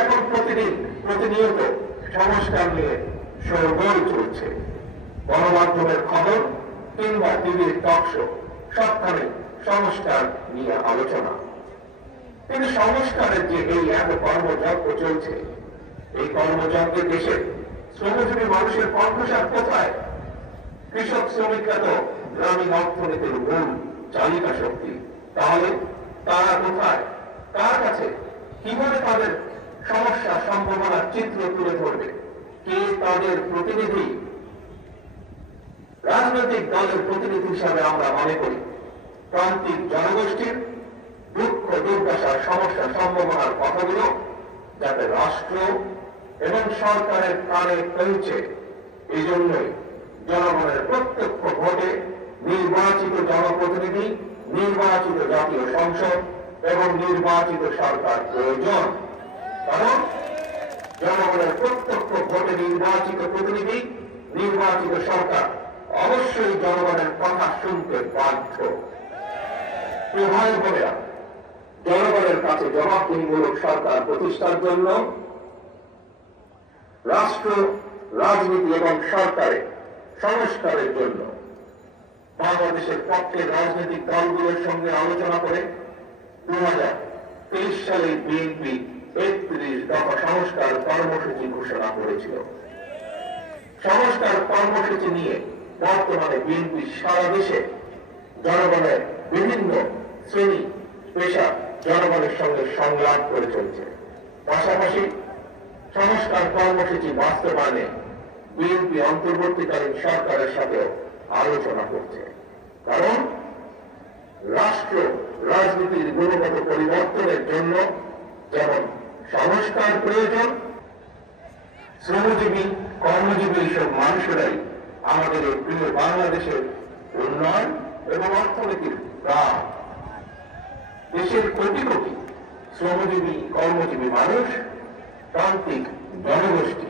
এখন প্রতিনিয়ত সংস্কার নিয়ে শোরগোল চলছে। গণমাধ্যমের খবর কিংবা টিভির টক শো সবখানে সংস্কার নিয়ে আলোচনা। কিন্তু সংস্কারের যে এই এত কর্মযজ্ঞ চলছে, এই কর্মযজ্ঞে দেশের শ্রমজীবী মানুষের কণ্ঠস্বর কোথায়? কৃষক শ্রমিকরা তো গ্রামীণ অর্থনীতির মূল চালিকা শক্তি। তাহলে তারা কোথায়? কার কাছে? কিভাবে তাদের সমস্যা সম্ভাবনার চিত্র তুলে ধরবে? কে তাদের প্রতিনিধি? রাজনৈতিক দলের প্রতিনিধি হিসাবে আমরা মনে করি প্রান্তিক জনগোষ্ঠীর দুঃখ দুর্দশার সমস্যা সম্ভাবনার কথাগুলো যাতে রাষ্ট্র এবং সরকারের কানে পৌঁছে, এই জন্যই জনগণের প্রত্যক্ষ ভোটে নির্বাচিত জনপ্রতিনিধি, নির্বাচিত জাতীয় সংসদ এবং নির্বাচিত সরকার প্রয়োজন। কারণ জনগণের প্রত্যক্ষ ভোটে নির্বাচিত প্রতিনিধি, নির্বাচিত সরকার অবশ্যই জনগণের কথা শুনতে বাধ্য। জনগণের কাছে জবাবদিহিমূলক সরকার প্রতিষ্ঠার জন্য রাষ্ট্র, রাজনীতি এবং সরকারের সংস্কারের জন্য বাংলাদেশের পক্ষে রাজনৈতিক দলগুলোর সঙ্গে আলোচনা করে 2023 সালে বিএনপি 31 দফা সংস্কার কর্মসূচি ঘোষণা করেছিল। সংস্কার কর্মসূচি নিয়ে বর্তমানে বিএনপি সারা দেশে জনগণের বিভিন্ন শ্রেণী পেশা জনগণের সঙ্গে সংলাপ করে চলছে। পাশাপাশি সংস্কার কর্মসূচি বাস্তবায়নে বিএনপি অন্তর্বর্তীকালীন সরকারের সাথে আলোচনা করছে। কারণ রাষ্ট্র রাজনীতির গুণগত পরিবর্তনের জন্য যেমন সংস্কার প্রয়োজন, শ্রমজীবী কর্মজীবী সব মানুষেরাই আমাদের এই প্রিয় বাংলাদেশের উন্নয়ন এবং অর্থনীতির প্রাণ। দেশের কোটি কোটি শ্রমজীবী কর্মজীবী মানুষ, প্রান্তিক জনগোষ্ঠী,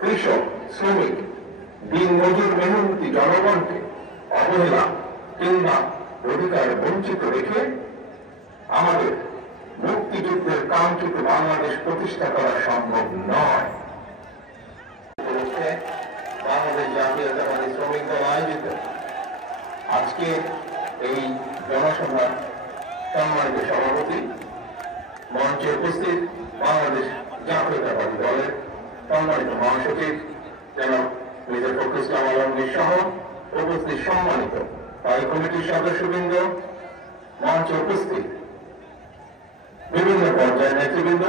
কৃষক, শ্রমিক, দিনমজুর মেহনতি জনগণকে অবহেলা কিংবা অধিকার বঞ্চিত রেখে আমাদের মুক্তিযুদ্ধের কাঙ্ক্ষিত বাংলাদেশ প্রতিষ্ঠা করা সম্ভব নয়। বাংলাদেশ জাতীয়তাবাদী শ্রমিক দল আয়োজিত আজকে এই জনসভা সম্মানিত সভাপতি, মঞ্চে উপস্থিত বাংলাদেশ জাতীয়তাবাদী দলের সম্মানিত মহাসচিব জনাব মির্জা ফখরুল ইসলাম আলমগীর সহ উপস্থিত সম্মানিত স্থায়ী কমিটির সদস্যবৃন্দ, মঞ্চে উপস্থিত বিভিন্ন পর্যায়ের নেতৃবৃন্দ,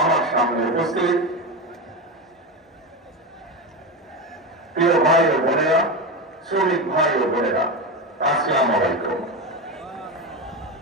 আমার সামনে উপস্থিত প্রিয় ভাই ও বোনেরা, শ্রমিক ভাই ও বোনেরা, আসসালামু আলাইকুম।